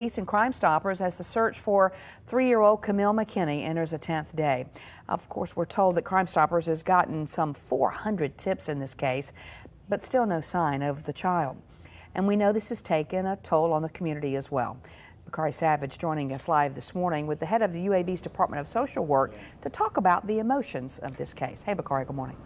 Police and Crime Stoppers as the search for 3-year-old Camille McKinney enters a 10th day. Of course, we're told that Crime Stoppers has gotten some 400 tips in this case, but still no sign of the child. And we know this has taken a toll on the community as well. Bakari Savage joining us live this morning with the head of the UAB's Department of Social Work to talk about the emotions of this case. Hey, Bakari, good morning.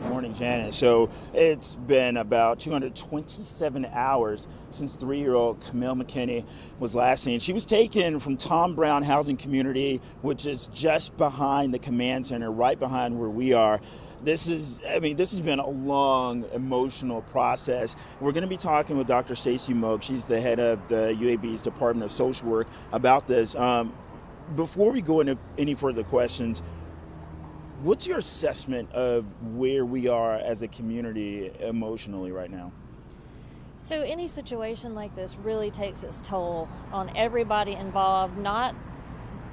Good morning, Janet. So it's been about 227 hours since 3-year-old Camille McKinney was last seen. She was taken from Tom Brown Housing Community, which is just behind the command center, right behind where we are. This has been a long, emotional process. We're going to be talking with Dr. Stacey Moak. She's the head of the UAB's Department of Social Work about this. Before we go into any further questions, what's your assessment of where we are as a community emotionally right now? So any situation like this really takes its toll on everybody involved, not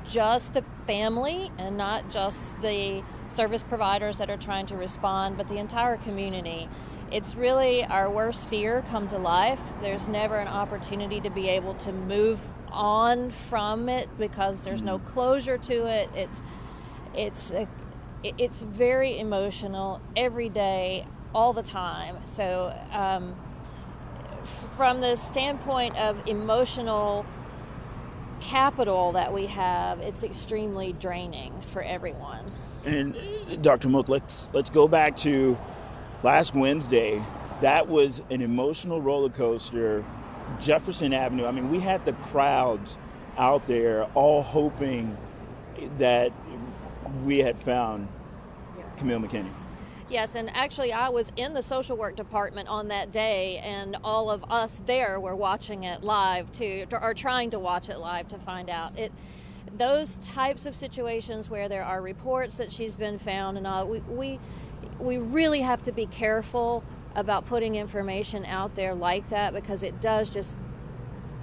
just the family and not just the service providers that are trying to respond, but the entire community. It's really our worst fear come to life. There's never an opportunity to be able to move on from it because there's no closure to it. It's very emotional every day, all the time. So from the standpoint of emotional capital that we have, it's extremely draining for everyone. And Dr. Moak, let's go back to last Wednesday. That was an emotional roller coaster. Jefferson Avenue. I mean, we had the crowds out there all hoping that we had found Camille McKinney. Yes, and actually I was in the social work department on that day, and all of us there were watching it live or trying to watch it live to find out. Those types of situations where there are reports that she's been found and all, we really have to be careful about putting information out there like that, because it does just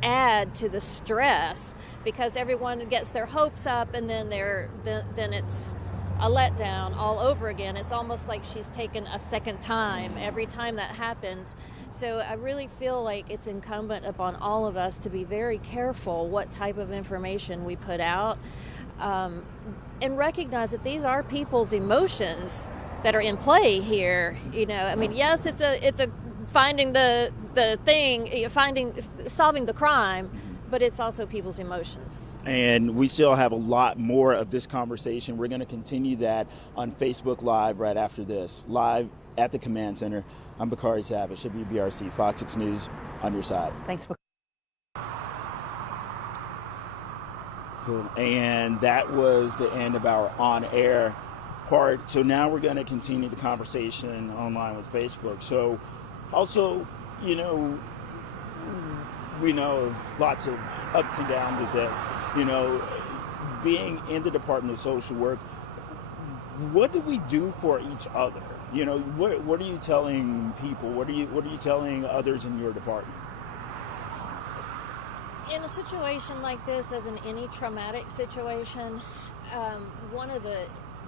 add to the stress, because everyone gets their hopes up and then it's a letdown all over again. It's almost like she's taken a second time every time that happens. So I really feel like it's incumbent upon all of us to be very careful what type of information we put out, and recognize that these are people's emotions that are in play here. You know, I mean, yes, it's a finding the thing, solving the crime, but it's also people's emotions. And we still have a lot more of this conversation. We're going to continue that on Facebook Live right after this, live at the command center. I'm Bakari Savage, WBRC, Fox 6 News, on your side. Thanks, Bakari. Cool. And that was the end of our on-air part. So now we're going to continue the conversation online with Facebook. So also, you know, we know lots of ups and downs with this. You know, being in the Department of Social Work, what do we do for each other? You know, what are you telling people? What are you telling others in your department? In a situation like this, as in any traumatic situation, one of the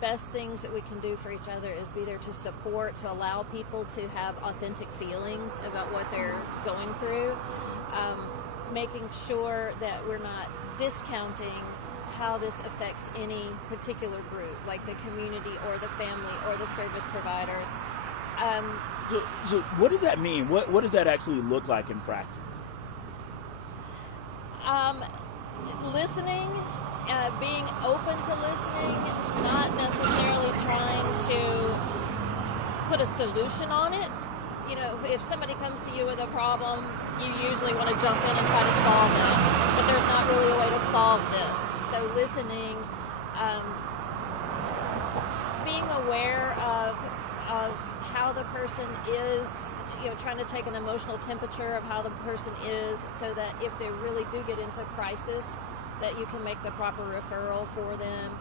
best things that we can do for each other is be there to support, to allow people to have authentic feelings about what they're going through. Making sure that we're not discounting how this affects any particular group, like the community or the family or the service providers. So what does that mean? What does that actually look like in practice? Listening, being open to listening, not necessarily trying to put a solution on it. You know, if somebody comes to you with a problem, you usually want to jump in and try to solve it, but there's not really a way to solve this. So listening, being aware of how the person is, you know, trying to take an emotional temperature of how the person is, so that if they really do get into crisis, that you can make the proper referral for them.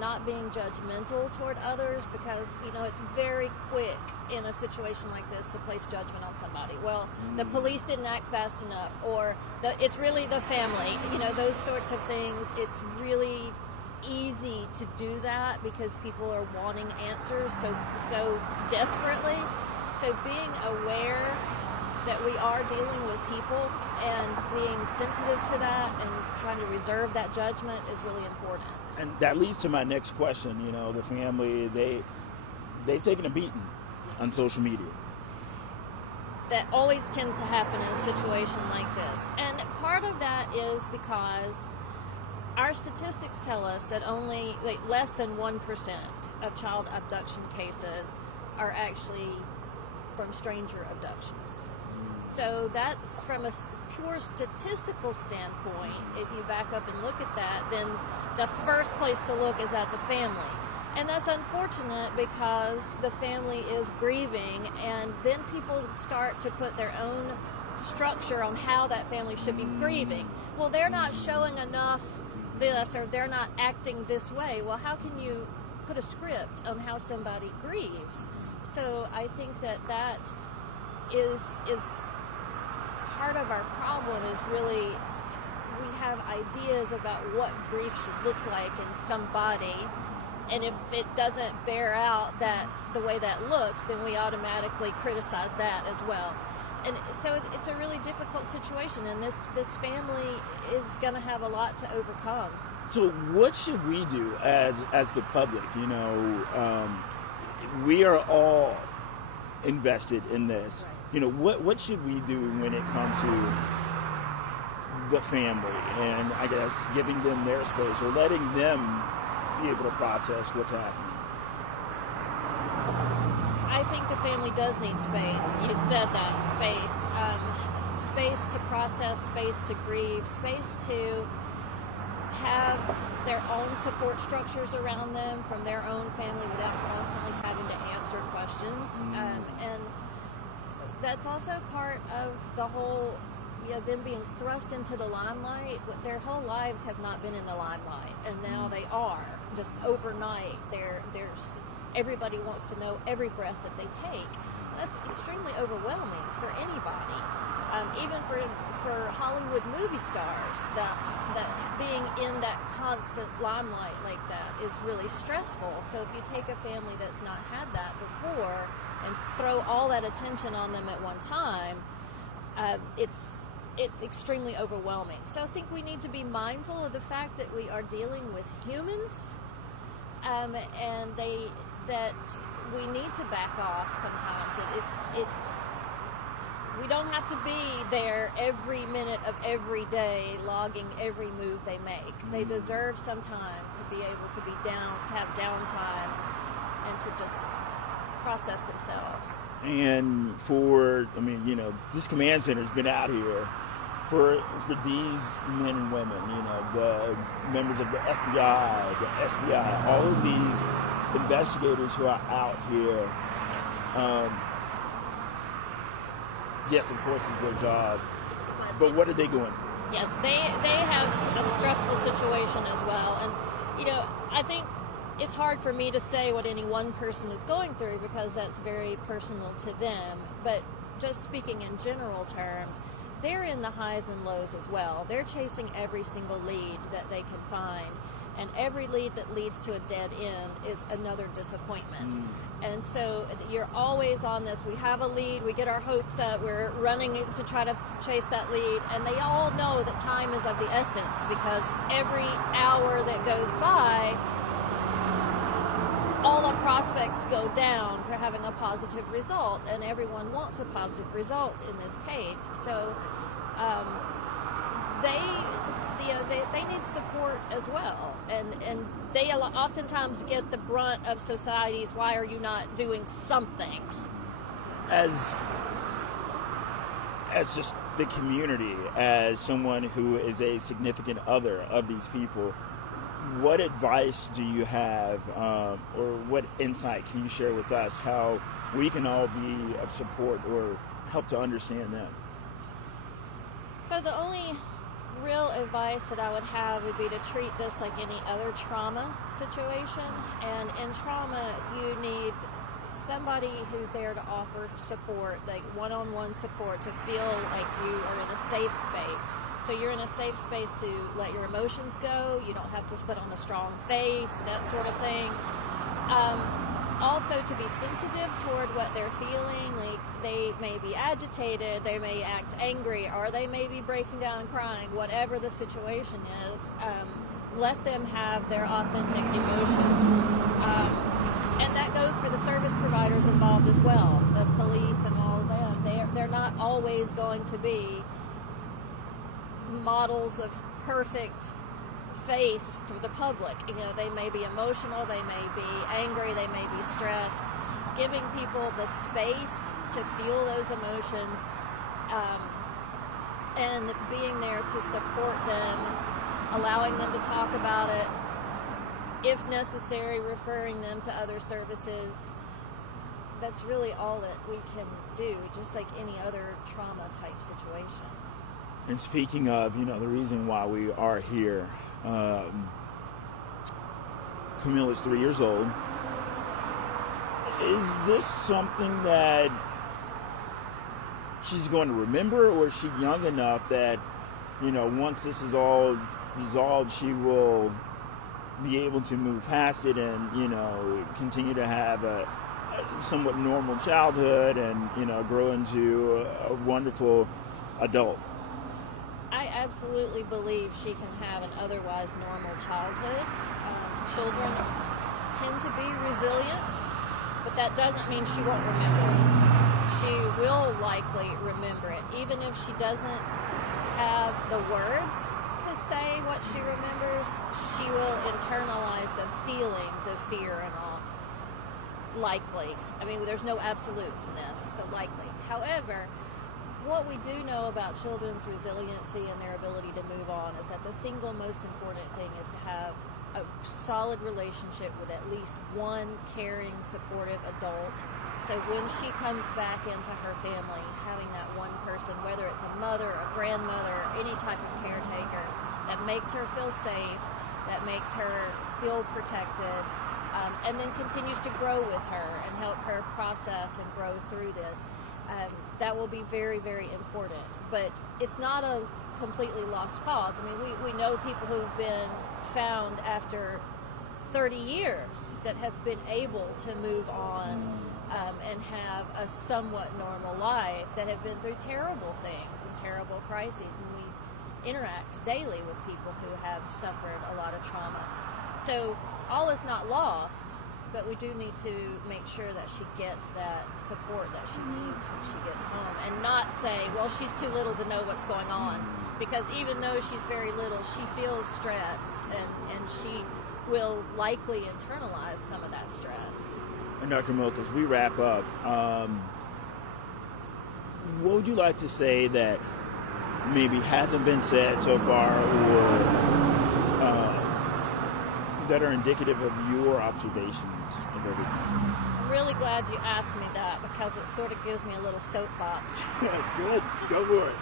Not being judgmental toward others, because, you know, it's very quick in a situation like this to place judgment on somebody. Well, the police didn't act fast enough, or it's really the family, you know, those sorts of things. It's really easy to do that because people are wanting answers so desperately. So being aware that we are dealing with people and being sensitive to that and trying to reserve that judgment is really important. And that leads to my next question. You know, the family, they've taken a beating on social media. That always tends to happen in a situation like this. And part of that is because our statistics tell us that only less than 1% of child abduction cases are actually from stranger abductions. So that's from a pure statistical standpoint. If you back up and look at that, then the first place to look is at the family. And that's unfortunate because the family is grieving, and then people start to put their own structure on how that family should be grieving. Well, they're not showing enough this, or they're not acting this way. Well, how can you put a script on how somebody grieves? So I think that is part of our problem. Is really we have ideas about what grief should look like in somebody, and if it doesn't bear out that the way that looks, then we automatically criticize that as well. And so it's a really difficult situation, and this family is going to have a lot to overcome. So what should we do as the public? You know, we are all invested in this. Right. You know, what should we do when it comes to the family, and I guess giving them their space or letting them be able to process what's happening? I think the family does need space. You said that, space. Space to process, space to grieve, space to have their own support structures around them from their own family without constantly having to answer questions. And that's also part of the whole, them being thrust into the limelight. Their whole lives have not been in the limelight, and now they are. Just overnight, there's everybody wants to know every breath that they take. That's extremely overwhelming for anybody, even for Hollywood movie stars. That being in that constant limelight like that is really stressful. So if you take a family that's not had that before and throw all that attention on them at one time, it's extremely overwhelming. So I think we need to be mindful of the fact that we are dealing with humans, and that we need to back off sometimes. We don't have to be there every minute of every day, logging every move they make. They deserve some time to be able to be down, to have downtime, and to just process themselves. And this command center's been out here for these men and women, the members of the FBI, the SBI, all of these investigators who are out here. Yes, of course, it's their job, but what are they doing? Yes, they have a stressful situation as well, and I think it's hard for me to say what any one person is going through because that's very personal to them. But just speaking in general terms, they're in the highs and lows as well. They're chasing every single lead that they can find, and every lead that leads to a dead end is another disappointment. And so you're always on this. We have a lead, we get our hopes up, we're running to try to chase that lead, and they all know that time is of the essence because every hour that goes by, all the prospects go down for having a positive result, and everyone wants a positive result in this case. So they need support as well, and they oftentimes get the brunt of society's "why are you not doing something?" As just the community, as someone who is a significant other of these people, what advice do you have, or what insight can you share with us how we can all be of support or help to understand them? So the only real advice that I would have would be to treat this like any other trauma situation. And in trauma, you need somebody who's there to offer support, like one-on-one support, to feel like you are in a safe space. So you're in a safe space to let your emotions go. You don't have to put on a strong face, that sort of thing. also to be sensitive toward what they're feeling. Like they may be agitated, they may act angry, or they may be breaking down and crying. Whatever the situation is, let them have their authentic emotions. And that goes for the service providers involved as well, the police and all of them. They're not always going to be models of perfect face for the public. You know, they may be emotional, they may be angry, they may be stressed. Giving people the space to feel those emotions, and being there to support them, allowing them to talk about it, if necessary, referring them to other services. That's really all that we can do, just like any other trauma type situation. And speaking of, you know, the reason why we are here, Camille is 3 years old. Is this something that she's going to remember, or is she young enough that, you know, once this is all resolved, she will be able to move past it and, you know, continue to have a somewhat normal childhood and, you know, grow into a wonderful adult? I absolutely believe she can have an otherwise normal childhood. Children tend to be resilient, but that doesn't mean she won't remember it. She will likely remember it, even if she doesn't have the words to say what she remembers. She will internalize the feelings of fear and all. Likely. I mean, there's no absolutes in this, so likely. However, what we do know about children's resiliency and their ability to move on is that the single most important thing is to have a solid relationship with at least one caring, supportive adult. So when she comes back into her family, having that one person, whether it's a mother, a grandmother, any type of caretaker, that makes her feel safe, that makes her feel protected, and then continues to grow with her and help her process and grow through this. That will be very, very important. But it's not a completely lost cause. I mean, we know people who have been found after 30 years that have been able to move on and have a somewhat normal life, that have been through terrible things and terrible crises. And we interact daily with people who have suffered a lot of trauma. So all is not lost, but we do need to make sure that she gets that support that she needs when she gets home, and not say, well, she's too little to know what's going on, because even though she's very little, she feels stress, and she will likely internalize some of that stress. And Dr. Milk, as we wrap up, what would you like to say that maybe hasn't been said so far, or that are indicative of your observations of everything? I'm really glad you asked me that, because it sort of gives me a little soapbox. Good, go for it.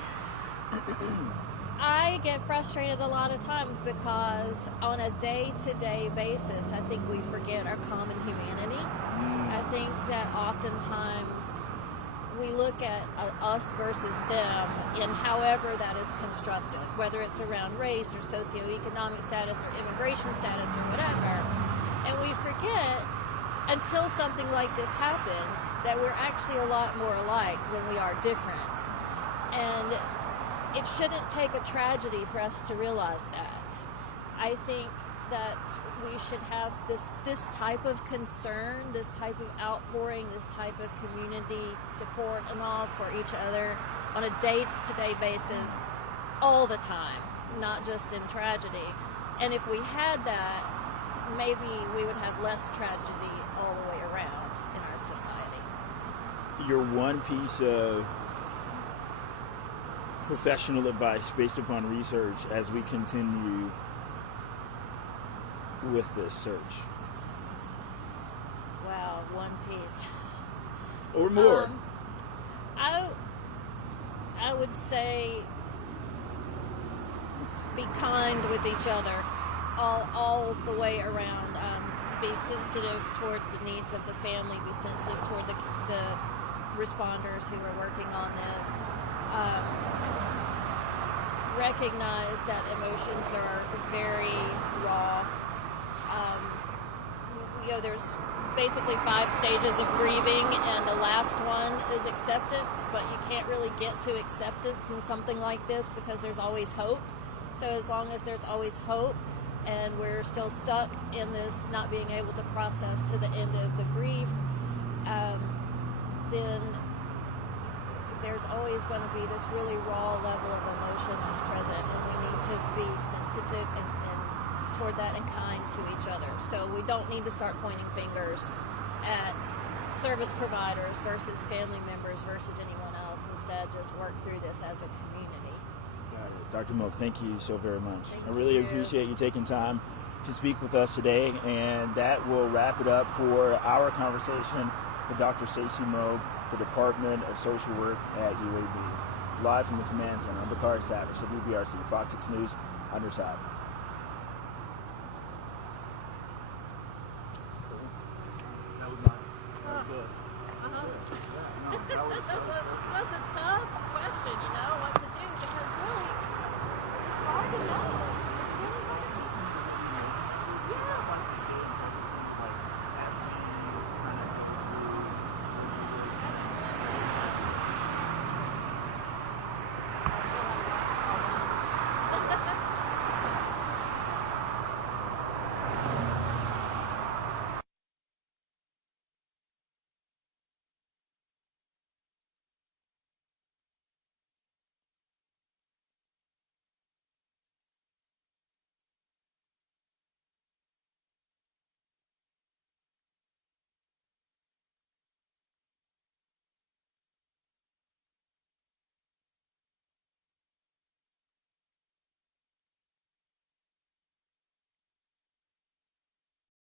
I get frustrated a lot of times because on a day-to-day basis, I think we forget our common humanity. I think that oftentimes we look at us versus them in however that is constructed, whether it's around race or socioeconomic status or immigration status or whatever. And we forget, until something like this happens, that we're actually a lot more alike than we are different. And it shouldn't take a tragedy for us to realize that. I think that we should have this type of concern, this type of outpouring, this type of community support and all for each other on a day-to-day basis all the time, not just in tragedy. And if we had that, maybe we would have less tragedy all the way around in our society. Your one piece of professional advice based upon research as we continue with this search? Wow, one piece. Or more. I would say be kind with each other all the way around. Be sensitive toward the needs of the family, be sensitive toward the responders who are working on this. Recognize that emotions are very raw. There's basically 5 stages of grieving, and the last one is acceptance, but you can't really get to acceptance in something like this because there's always hope. So as long as there's always hope and we're still stuck in this not being able to process to the end of the grief, then there's always going to be this really raw level of emotion that's present, and we need to be sensitive and toward that and kind to each other. So we don't need to start pointing fingers at service providers versus family members versus anyone else. Instead, just work through this as a community. Got it. Dr. Moak, thank you so very much. Thank I really you. appreciate you taking time to speak with us today, and that will wrap it up for our conversation with Dr. Stacey Moak, the Department of Social Work at UAB. Live from the Command Center, I'm Bakari Savage, WBRC, Fox 6 News, Underside.